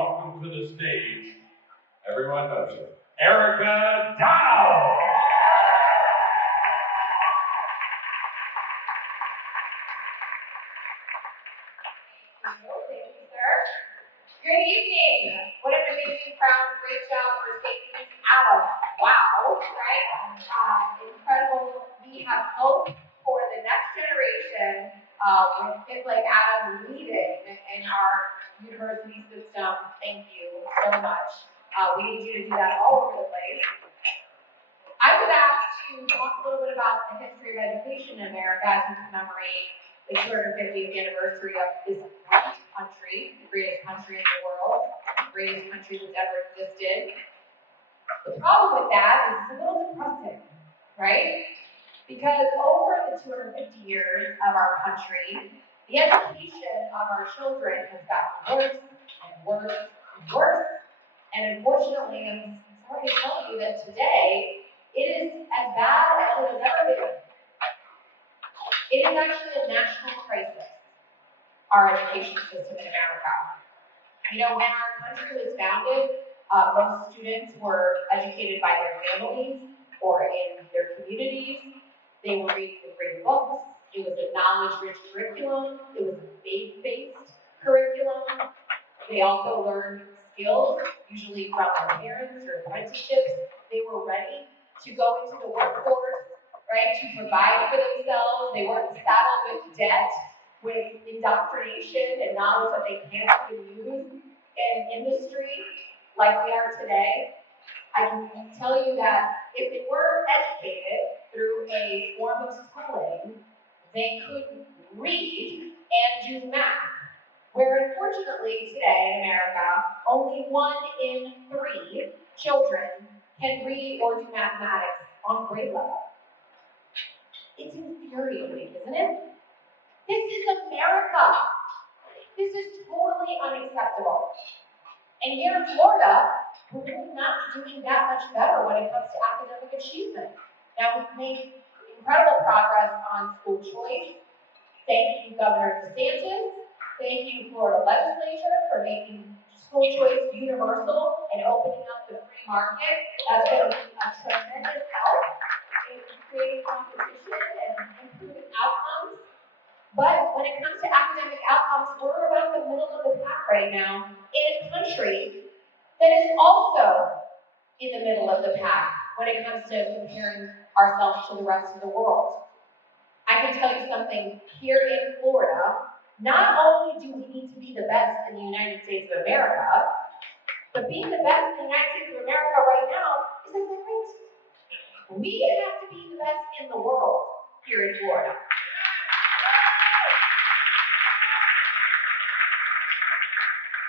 welcome to the stage, everyone knows her, Erika Donalds. Thank you, sir. Good evening. What an amazing crowd. Great job for taking us out. Wow, right? Incredible. We have hope for the next generation with kids like Adam leading in our university system. Thank you so much. We need you to do that all over the place. I was asked to talk a little bit about the history of education in America as we commemorate the 250th anniversary of this great country, the greatest country in the world, the greatest country that's ever existed. The problem with that is it's a little depressing, right? Because over the 250 years of our country, the education of our children has gotten worse and worse and worse. And unfortunately, I'm sorry to tell you that today, it is as bad as it has ever been. It is actually a national crisis, our education system in America. You know, when our country was founded, most students were educated by their families or in their communities. They were reading the great books. It was a knowledge-rich curriculum. It was a faith-based curriculum. They also learned skills, usually from their parents or apprenticeships. They were ready to go into the workforce, right, to provide for themselves. They weren't saddled with debt, with indoctrination and knowledge that they can't even use in industry like we are today. I can tell you that if they were educated through a form of schooling, they could read and do math. Where unfortunately today in America, only 1 in 3 children can read or do mathematics on grade level. It's infuriating, isn't it? This is America. This is totally unacceptable. And here in Florida, we're really not doing that much better when it comes to academic achievement. Now, we've made incredible progress on school choice. Thank you, Governor DeSantis. Thank you, Florida legislature, for making school choice universal and opening up the free market. That's going to be a tremendous help in creating competition and improving outcomes. But when it comes to academic outcomes, we're about the middle of the pack right now in a country that is also in the middle of the pack when it comes to comparing ourselves to the rest of the world. I can tell you something, here in Florida, not only do we need to be the best in the United States of America, but being the best in the United States of America right now is a great. We have to be the best in the world here in Florida.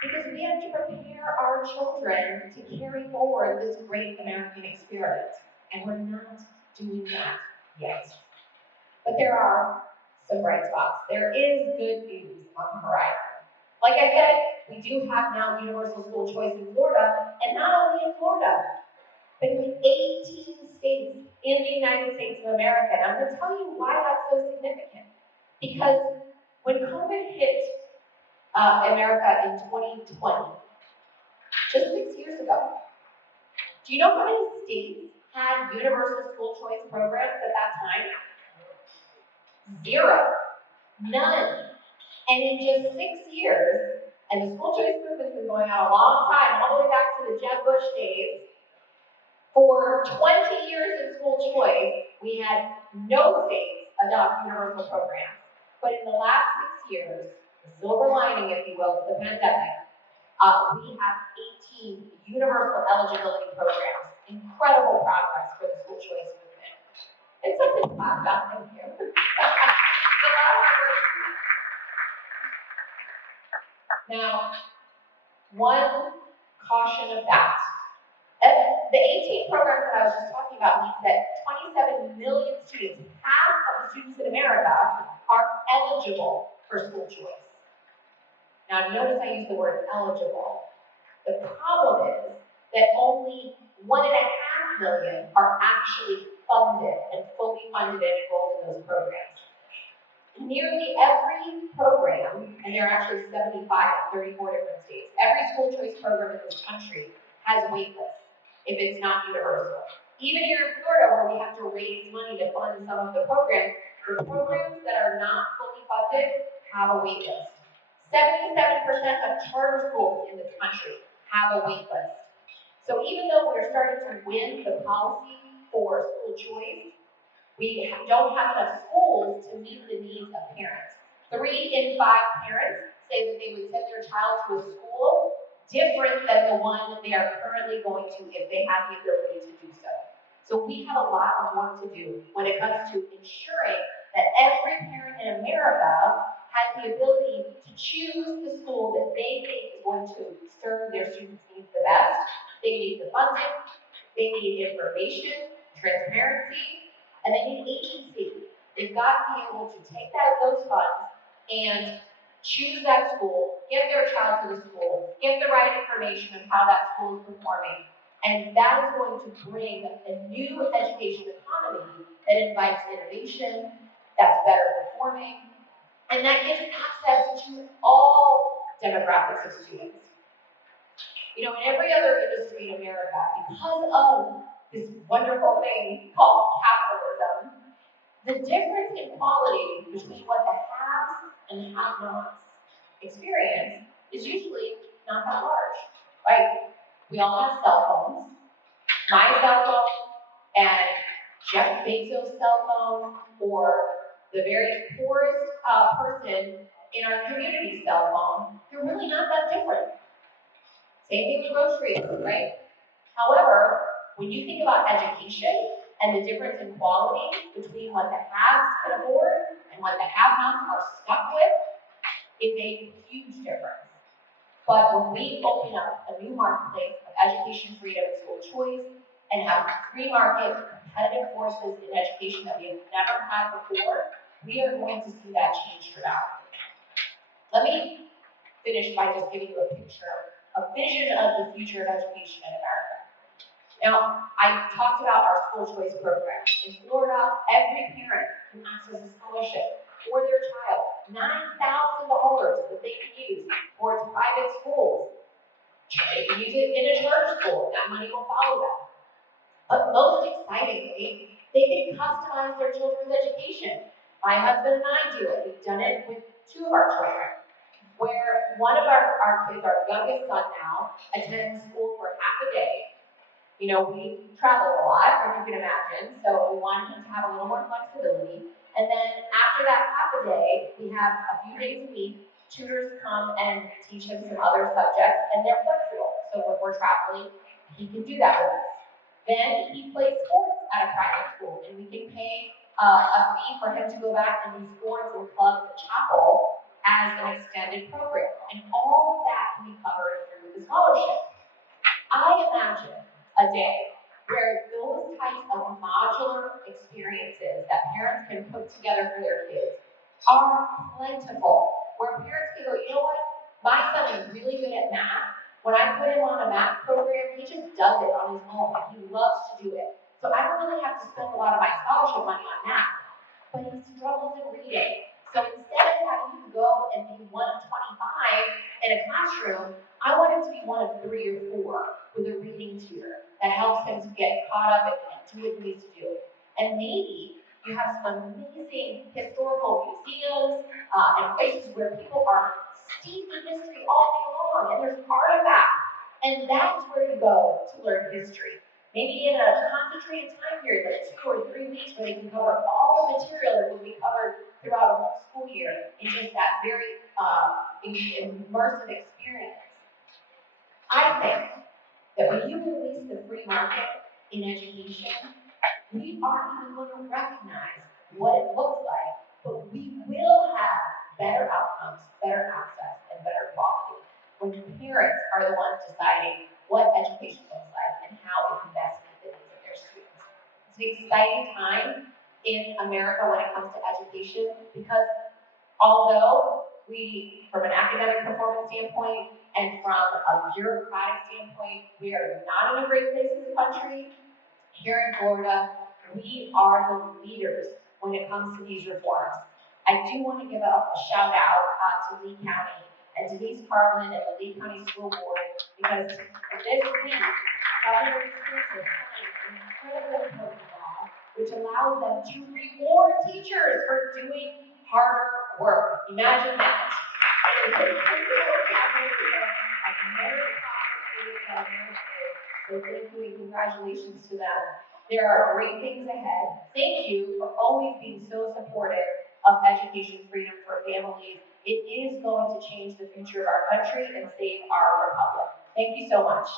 Because we have to prepare our children to carry forward this great American experiment. And we're not doing that yet. But there are some bright spots. There is good news on the horizon. Like I said, we do have now universal school choice in Florida, and not only in Florida, but in 18 states in the United States of America. And I'm going to tell you why that's so significant. Because when COVID hit America in 2020, just 6 years ago, do you know how many states had universal school choice programs at that time? 0. None. And in just 6 years, and the school choice movement's been going on a long time, all the way back to the Jeb Bush days, for 20 years in school choice, we had no states adopt universal programs. But in the last 6 years, the silver lining, if you will, to the pandemic, we have 18 universal eligibility programs. Incredible progress for the school choice movement. It's something to talk about, thank you. Now, one caution of that. The 18 programs that I was just talking about means that 27 million students, half of the students in America, are eligible for school choice. Now, notice I use the word eligible. The problem is that only 1.5 million are actually funded and fully funded and enrolled in those programs. Nearly every program, and there are actually 75 in 34 different states, every school choice program in this country has wait lists if it's not universal. Even here in Florida, where we have to raise money to fund some of the programs that are not fully funded have a wait list. 77% of charter schools in this country have a wait list. So even though we're starting to win the policy for school choice, we don't have enough schools to meet the needs of parents. 3 in 5 parents say that they would send their child to a school different than the one that they are currently going to if they had the ability to do so. So we have a lot of work to do when it comes to ensuring that every parent in America has the ability to choose the school that they think is going to serve their students' needs the best. They need the funding, they need information, transparency, and they need agency. They've got to be able to take those funds and choose that school, get their child to the school, get the right information on how that school is performing, and that is going to bring a new education economy that invites innovation, that's better performing, and that gives access to all demographics of students. You know, in every other industry in America, because of this wonderful thing called capitalism, the difference in quality between what the haves and have-nots experience is usually not that large. Like, we all have cell phones. My cell phone and Jeff Bezos' cell phone, or the very poorest person in our community's cell phone, they're really not that different. Same thing with groceries, right? However, when you think about education and the difference in quality between what the haves can afford and what the have-nots are stuck with, is a huge difference. But when we open up a new marketplace of education freedom and school choice and have free market competitive forces in education that we have never had before, we are going to see that change dramatically. Let me finish by just giving you a picture, a vision of the future of education in America. Now, I talked about our school choice program. In Florida, every parent can access a scholarship for their child, $9,000 that they can use towards private schools. They can use it in a charter school, that money will follow them. But most excitingly, they can customize their children's education. My husband and I do it. We've done it with 2 of our children, where one of our kids, our youngest son now, attends school for half a day. You know, we travel a lot, if you can imagine, so we want him to have a little more flexibility. And then after that half a day, we have a few days a week, tutors come and teach him some other subjects, and they're flexible. So when we're traveling, he can do that with us. Then he plays sports at a private school, and we can pay a fee for him to go back and do sports and clubs at chapel as an extended program. And all of that can be covered through the scholarship. I imagine a day where those types of modular experiences that parents can put together for their kids are plentiful, where parents can go, you know what, my son is really good at math. When I put him on a math program, he just does it on his own, and he loves to do it. So I don't really have to spend a lot of my scholarship money on math, but he struggles in reading. So instead of having him go and be 1 of 25 in a classroom, I want him to be 1 of 3 or 4 with a reading tutor that helps him to get caught up and do what he needs to do. And maybe you have some amazing historical museums and places where people are steeped in history all day long, and there's artifacts. And that's where you go to learn history. Maybe in a concentrated time period, like 2 or 3 weeks, where they can cover all the material that will be covered throughout a whole school year in just that very immersive experience. I think that when you release the free market in education, we aren't even going to recognize what it looks like, but we will have better outcomes, better access, and better quality when parents are the ones deciding what education looks like and how it can best meet the needs of their students. It's an exciting time in America when it comes to education, because although we, from an academic performance standpoint and from a bureaucratic standpoint, we are not in a great place as a country, here in Florida, we are the leaders when it comes to these reforms. I do want to give a shout out to Lee County and Denise Carlin and the Lee County School Board, because this week, Governor DeSantis signed an incredibly important law which allows them to reward teachers for doing harder work. Imagine that. It is a principal capitalism of meritocracy that America. So thank you and congratulations to them. There are great things ahead. Thank you for always being so supportive of education freedom for families. It is going to change the future of our country and save our republic. Thank you so much.